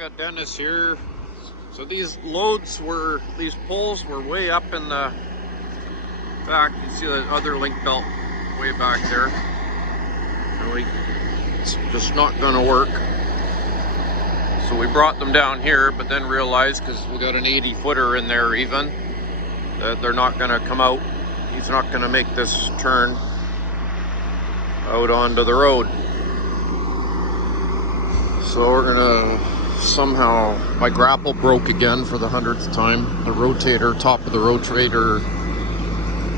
got Dennis here. So these poles were way up in the back. You see the other link belt way back there. And it's just not gonna work. So we brought them down here, but then realized, because we got an 80-footer in there even, that they're not gonna come out. He's not gonna make this turn out onto the road. So we're gonna somehow, my grapple broke again for the 100th time. The rotator, top of the rotator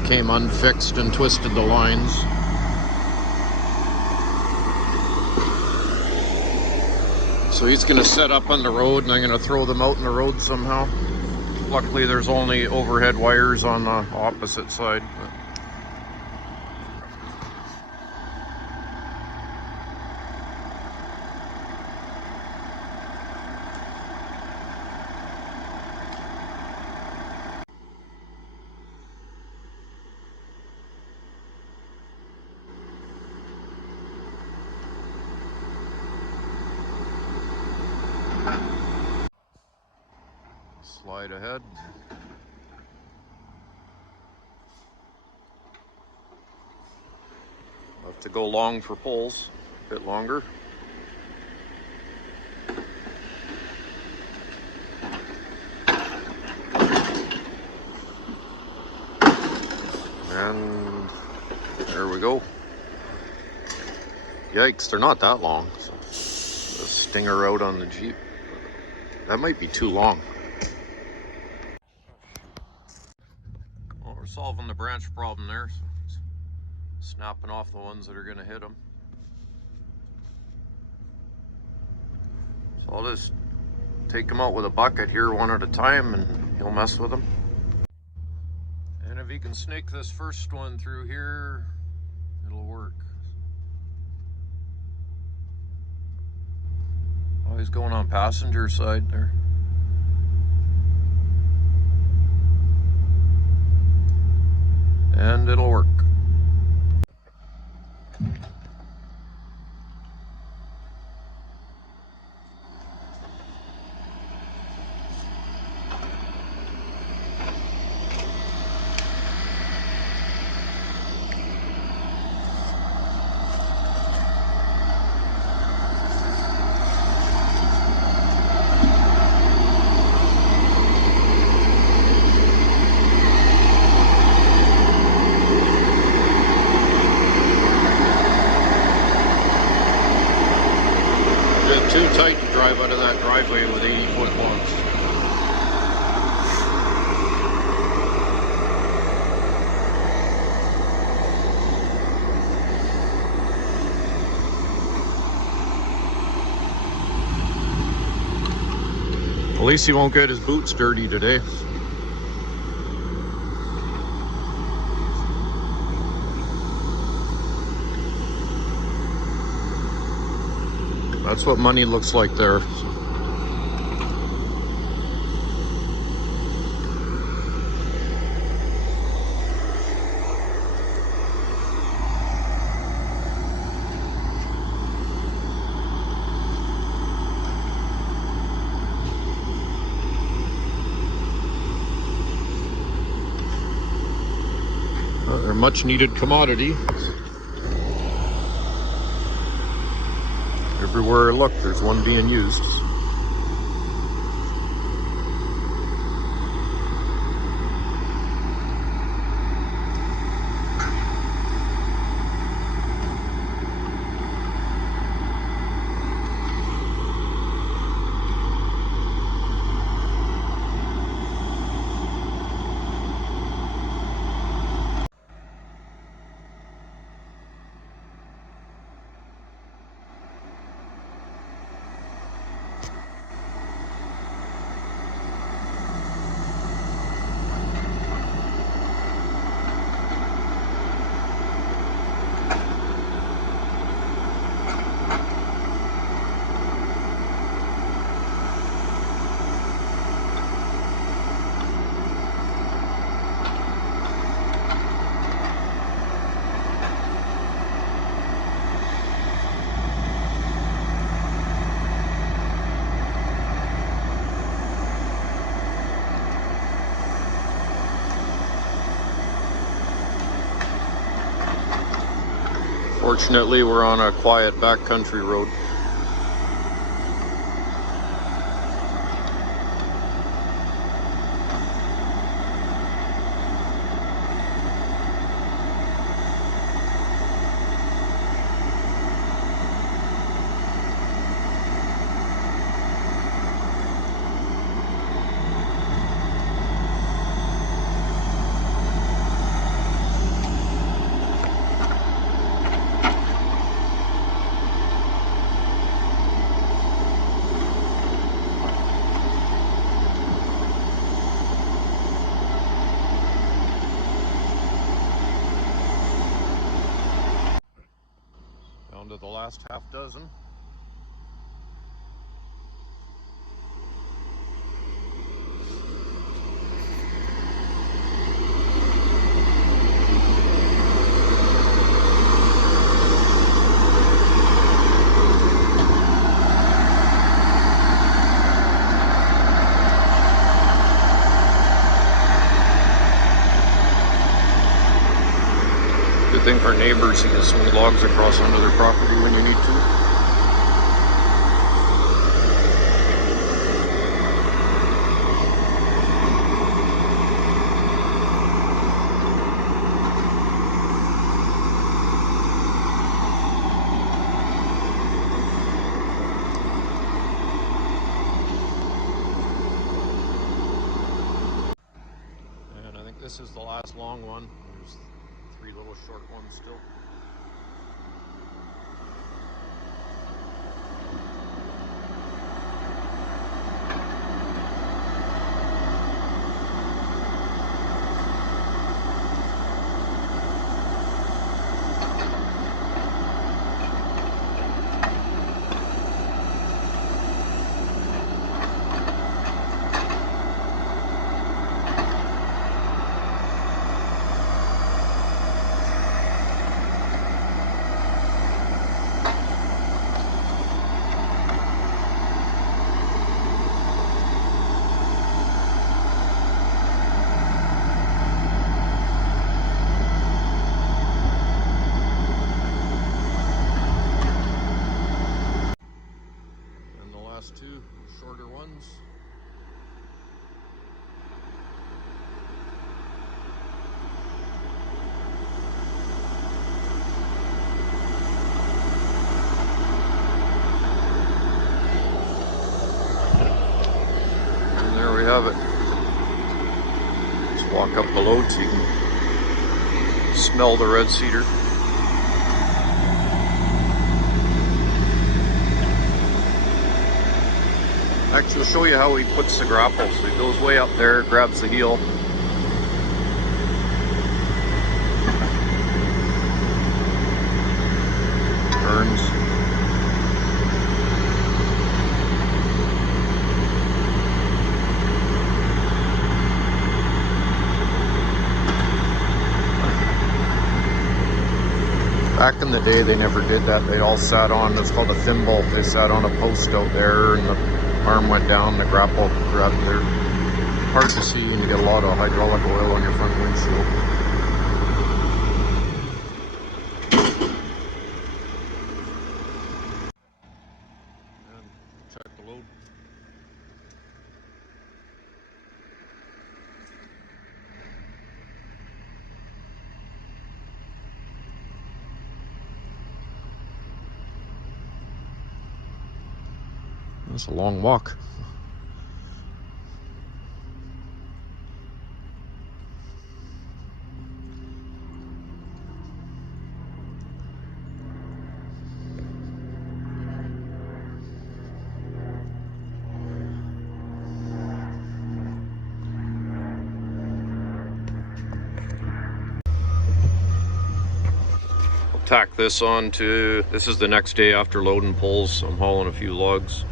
came unfixed and twisted the lines. So he's gonna set up on the road and I'm gonna throw them out in the road somehow. Luckily there's only overhead wires on the opposite side. Slide ahead. Have to go long for poles, a bit longer. And there we go. Yikes, they're not that long. So the stinger out on the Jeep. That might be too long. Well, we're solving the branch problem there. So snapping off the ones that are going to hit them. So I'll just take them out with a bucket here one at a time and he'll mess with them. And if he can snake this first one through here, it'll work. Oh, he's going on passenger side there. And it'll work. Too tight to drive out of that driveway with 80-foot logs. At least he won't get his boots dirty today. That's what money looks like there. They're a much needed commodity. Everywhere I look, there's one being used. Fortunately, we're on a quiet backcountry road. Down to the last half dozen. Good thing for neighbors, you can swing logs across onto their property when you need to. And I think this is the last long one. There's 3 little short ones still. Two shorter ones. And there we have it. Just walk up the load so you can smell the red cedar. Actually, we'll show you how he puts the grapple. So he goes way up there, grabs the heel. Turns. Back in the day, they never did that. They all sat on, it's called a thimble. They sat on a post out there and the arm went down, the grapple grabbed there. Hard to see and you get a lot of hydraulic oil on your front windshield. And check the load. That's a long walk. Tack this on to, this is the next day after loading poles. I'm hauling a few logs.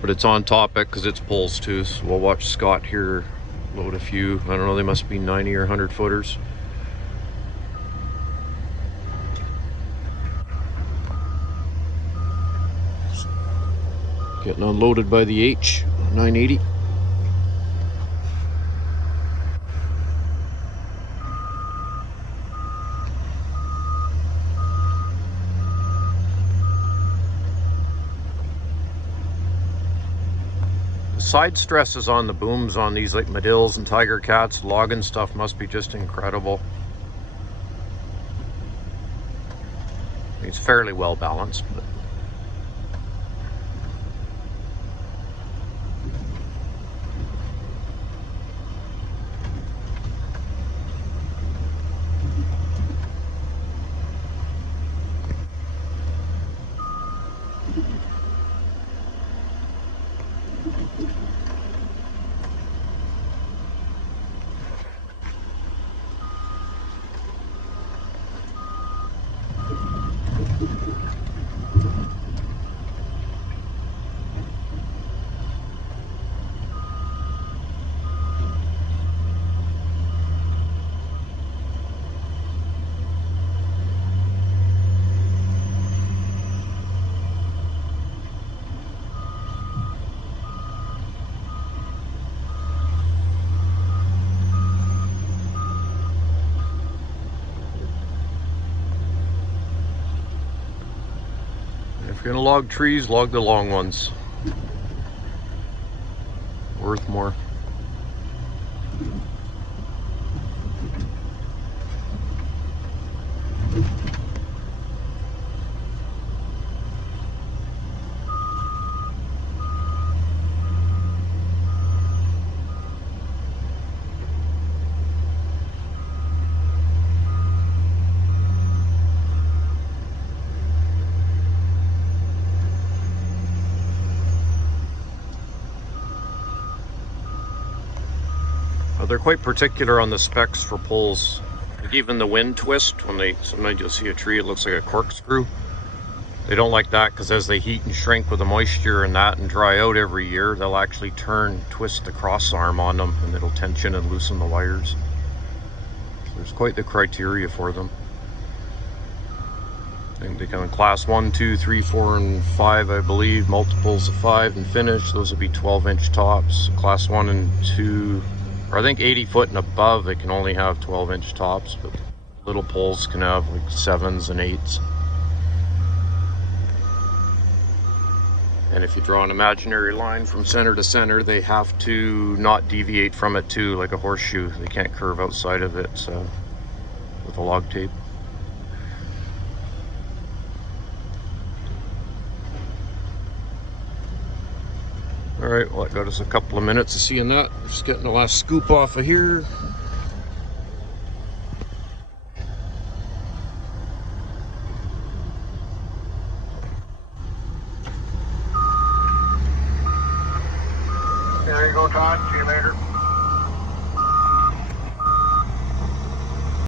But it's on topic because it's poles too, so we'll watch Scott here load a few. I don't know, they must be 90 or 100 footers. Getting unloaded by the H 980. side stresses on the booms on these like Medills and Tiger Cats, logging stuff must be just incredible. It's fairly well balanced, but if you're gonna log trees, log the long ones. Worth more. They're quite particular on the specs for poles. Like even the wind twist, when sometimes you'll see a tree, it looks like a corkscrew. They don't like that because as they heat and shrink with the moisture and that and dry out every year, they'll actually twist the cross arm on them, and it'll tension and loosen the wires. So there's quite the criteria for them. I think they come in class 1, 2, 3, 4, and 5, I believe. Multiples of 5 and finish, those would be 12-inch tops. Class 1 and 2, or I think 80 foot and above, they can only have 12-inch tops, but little poles can have like 7s and 8s. And if you draw an imaginary line from center to center, they have to not deviate from it too, like a horseshoe. They can't curve outside of it with a log tape. All right, well, that got us a couple of minutes of seeing that. Just getting the last scoop off of here. There you go, Todd. See you later.